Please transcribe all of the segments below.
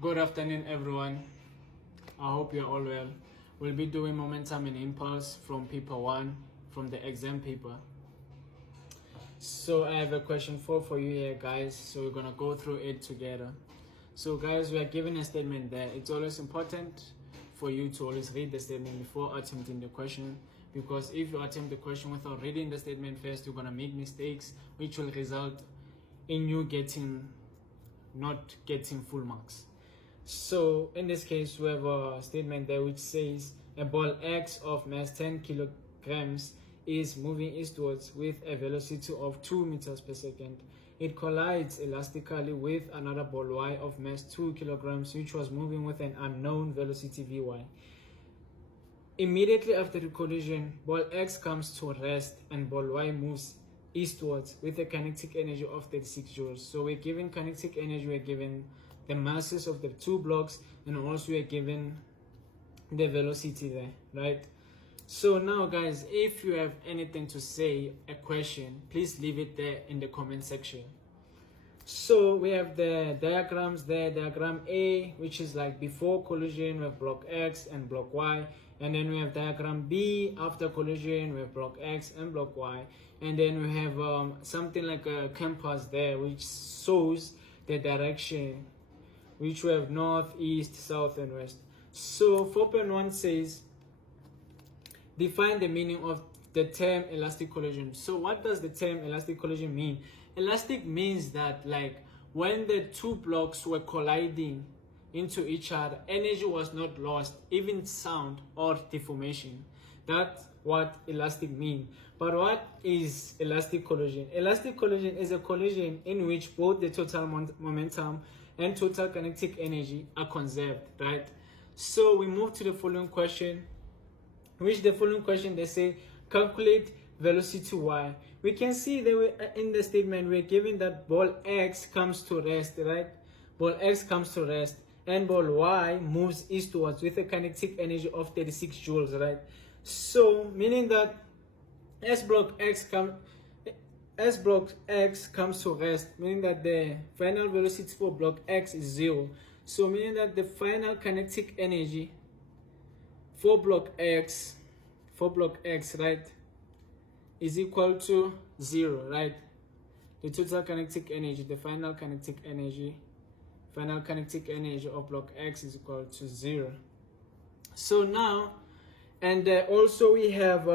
Good afternoon, everyone. I hope you're all well. We'll be doing momentum and impulse from paper 1 from the exam paper. So I have a question for you here, guys. So we're gonna go through it together. So guys, we are given a statement there. It's always important for you to always read the statement before attempting the question, because if you attempt the question without reading the statement first, you're gonna make mistakes, which will result in you not getting full marks. So in this case, we have a statement there which says a ball X of mass 10 kilograms is moving eastwards with a velocity of 2 meters per second. It collides elastically with another ball Y of mass 2 kilograms which was moving with an unknown velocity Vy. Immediately after the collision, ball X comes to rest and ball Y moves eastwards with a kinetic energy of 36 joules. So we're given kinetic energy, we're given the masses of the two blocks, and also we're given the velocity there, right? So now guys, if you have anything to say, a question, please leave it there in the comment section. So we have the diagrams there, diagram A, which is like before collision with block X and block Y, and then we have diagram B after collision with block X and block Y, and then we have something like a compass there which shows the direction, which we have north, east, south, and west. So 4.1 says define the meaning of the term elastic collision. So what does the term elastic collision mean? Elastic means that like when the two blocks were colliding into each other, energy was not lost, even sound or deformation. That's what elastic means. But what is elastic collision? Elastic collision is a collision in which both the total momentum and total kinetic energy are conserved, right? So we move to the following question, which the following question they say calculate velocity Y. We can see that in the statement we're given that ball X comes to rest, right? Ball X comes to rest and ball Y moves eastwards with a kinetic energy of 36 joules, right? So meaning that as block X comes to rest, meaning that the final velocity for block X is 0. So meaning that the final kinetic energy for block X, right, is equal to 0, right? The total kinetic energy, the final kinetic energy of block X is equal to 0. So now, and also we have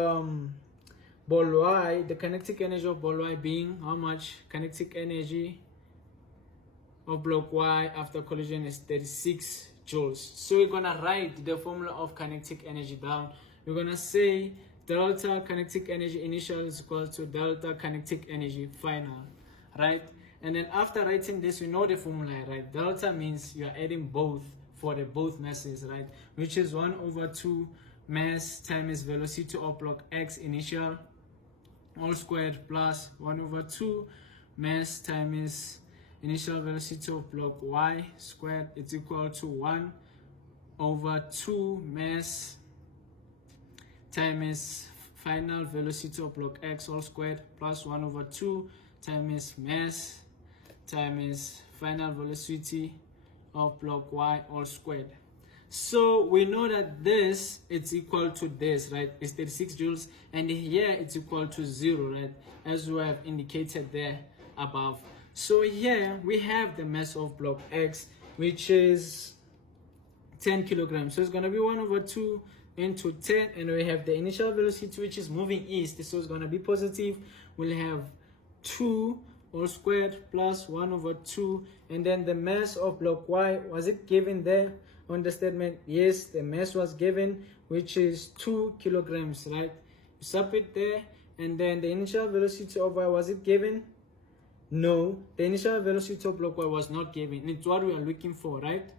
ball Y, the kinetic energy of ball Y being how much? Kinetic energy of block Y after collision is 36 joules. So we're gonna write the formula of kinetic energy down. We're gonna say delta kinetic energy initial is equal to delta kinetic energy final, right? And then after writing this, we know the formula, right? Delta means you're adding both for the both masses, right? Which is 1/2 mass times velocity of block X initial all squared plus 1/2 mass times initial velocity of block Y squared. It's equal to 1/2 mass times final velocity of block X all squared plus 1/2 times mass times final velocity of block Y all squared. So we know that this it's equal to this, right? It's 36 joules, and here it's equal to 0, right? As we have indicated there above. So here we have the mass of block X, which is 10 kilograms. So it's going to be 1/2 into 10, and we have the initial velocity which is moving east, so it's going to be positive. We'll have 2 all squared plus 1/2, and then the mass of block Y, was it given there on the statement? Yes, the mass was given, which is 2 kilograms, right? You sub it there, and then the initial velocity of Y, was it given? No, the initial velocity of block Y was not given. It's what we are looking for, right?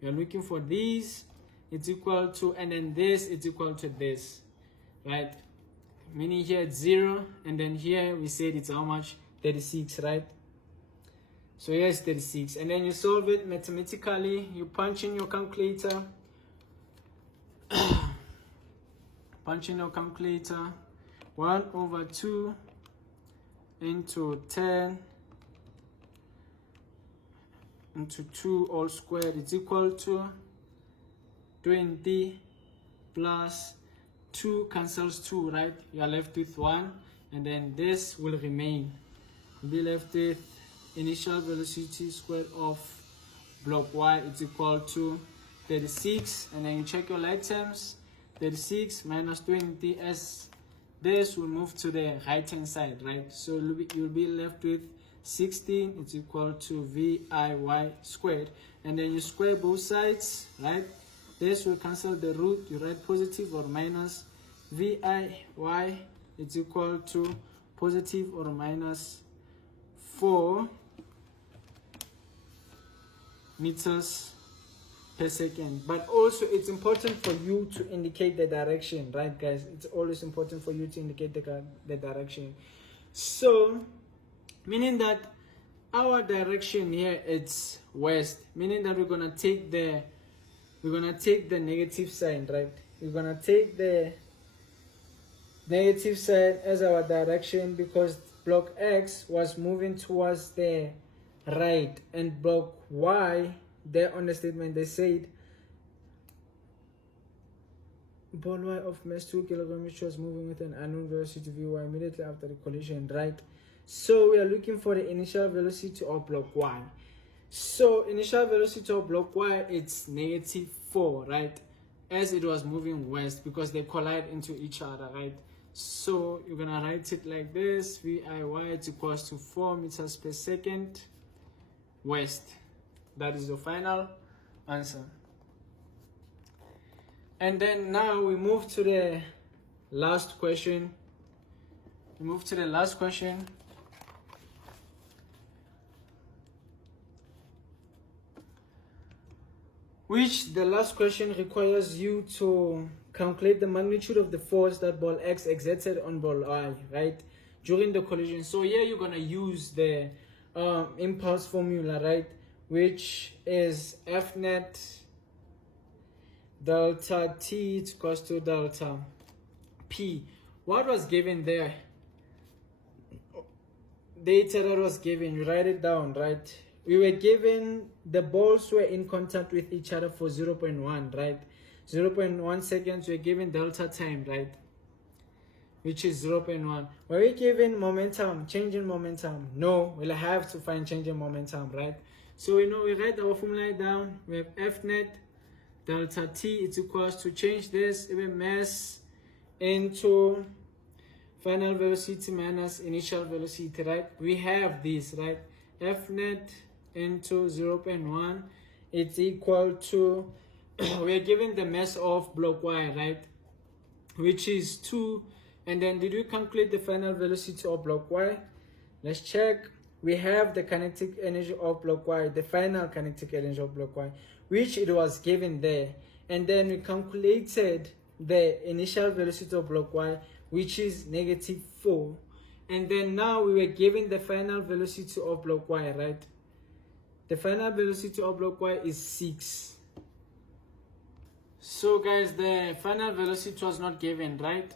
We are looking for these, it's equal to, and then this, it's equal to this, right? Meaning here it's 0, and then here we said it's how much? 36, right? So here's 36, and then you solve it mathematically. You punch in your calculator, punch in your calculator, 1/2 into 10 into 2 all squared is equal to 20 plus 2 cancels 2, right? You are left with 1, and then this will remain. You'll be left with initial velocity squared of block Y is equal to 36, and then you check your like terms. 36 minus 20, as this will move to the right hand side, right? So you'll be left with 16 is equal to VIY squared, and then you square both sides, right? This will cancel the root. You write positive or minus. VIY is equal to positive or minus 4 meters per second. But also it's important for you to indicate the direction, right guys? It's always important for you to indicate the direction. So meaning that our direction here is west, meaning that we're gonna take the negative sign, right? We're gonna take the negative side as our direction, because block X was moving towards the right, and block Y, there on the statement they said ball Y of mass 2 kilograms was moving with an unknown velocity Vy immediately after the collision, right? So we are looking for the initial velocity of block Y. So initial velocity of block Y, it's negative 4, right? As it was moving west, because they collide into each other, right? So you're gonna write it like this: VIY is equals to 4 meters per second west. That is the final answer. And then now we move to the last question. Which the last question requires you to calculate the magnitude of the force that ball X exerted on ball Y, right, during the collision. So here you're gonna use the impulse formula, right, which is F net delta T is equals to delta P. What was given there? Data that was given, you write it down, right? We were given the balls were in contact with each other for 0.1, right? 0.1 seconds. We're given delta time, right, which is 0.1. Were we given momentum, change in momentum? No, we'll have to find change in momentum, right? So we know, we write our formula down. We have F net delta T is equals to, change this, even mass into final velocity minus initial velocity, right? We have this, right? F net into 0.1, it's equal to we're given the mass of block Y, right, which is 2. And then did we calculate the final velocity of block Y? Let's check. We have the kinetic energy of block Y, the final kinetic energy of block Y, which it was given there. And then we calculated the initial velocity of block Y, which is negative 4. And then now we were given the final velocity of block Y, right? The final velocity of block Y is 6. So guys, the final velocity was not given, right?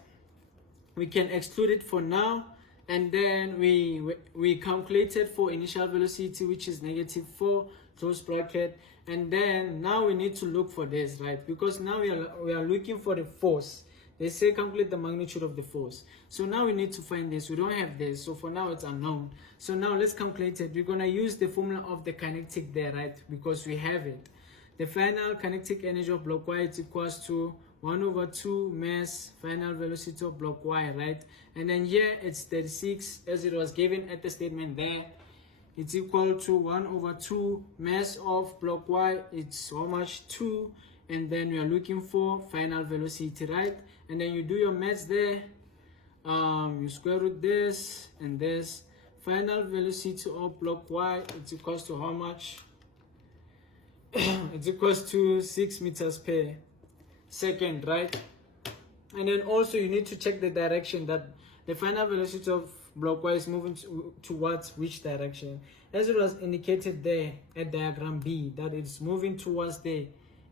We can exclude it for now. And then we calculated for initial velocity, which is negative 4, close bracket. And then now we need to look for this, right? Because now we are looking for the force. They say calculate the magnitude of the force. So now we need to find this. We don't have this, so for now it's unknown. So now let's calculate it. We're gonna use the formula of the kinetic there, right? Because we have it. The final kinetic energy of block Y is equals to 1/2 mass final velocity of block Y, right? And then here it's 36, as it was given at the statement there. It's equal to 1/2 mass of block Y. It's how much? 2. And then we are looking for final velocity, right? And then you do your maths there. You square root this and this. Final velocity of block Y, it's equals to how much? It's equals to 6 meters per second, right? And then also you need to check the direction that the final velocity of block Y is moving towards which direction. As it was indicated there at diagram B, that it's moving towards the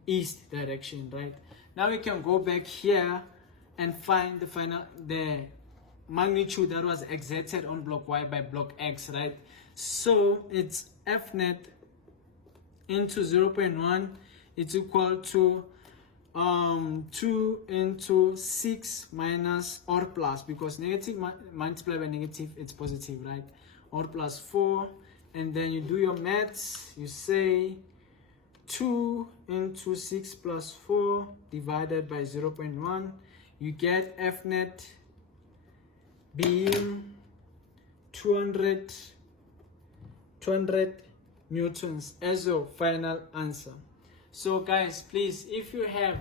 east direction, right? Now we can go back here and find the magnitude that was exerted on block Y by block X, right? So it's F net into 0.1, it's equal to 2 into 6 minus or plus, because negative multiplied by negative, it's positive, right? Or plus 4, and then you do your maths, you say 2 into 6 plus 4 divided by 0.1, you get F net being 200 newtons as your final answer. So guys, please, if you have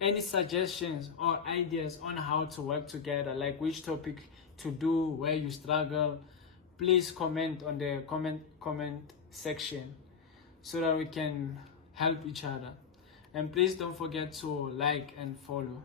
any suggestions or ideas on how to work together, like which topic to do, where you struggle, please comment on the comment section so that we can help each other. And please don't forget to like and follow.